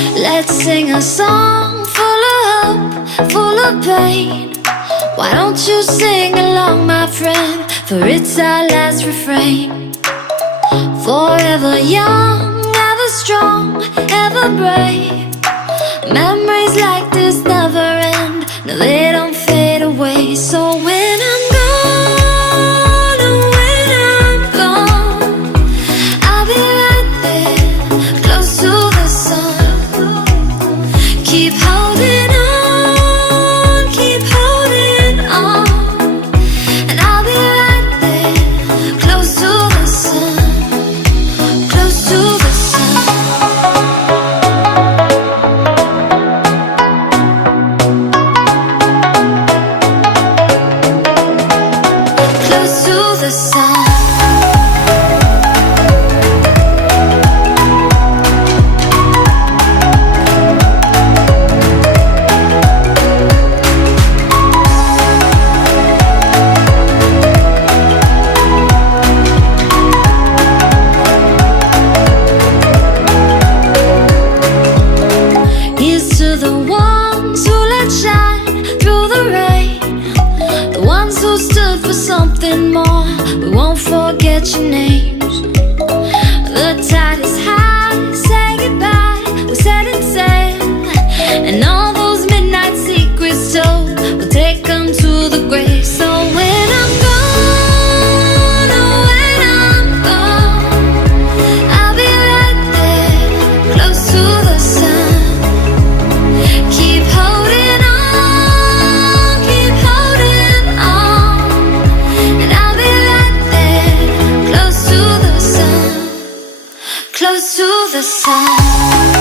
Let's sing a song full of hope, full of pain. Why don't you sing along, my friend? For it's our last refrain. Forever young, ever strong, ever brave. Memories like this never end. No, they don't fade away. So when I'm gone, oh, when I'm gone, I'll be right there, close to the sun. Keep holding on, keep holding on, and I'll be right there, close to the sun, close to the sun. Close to the sun. Here's to the ones who let shine through the rain, the ones who stood for something more. We won't forget your names. The tide is high, say goodbye, we're setting sail, and all those midnight secrets told, we'll take them to the grave. So when I'm gone, oh, when I'm gone, I'll be right there, close to the sun. Keep holding on, keep holding on, and I'll be right there, close to the sun, close to the sun.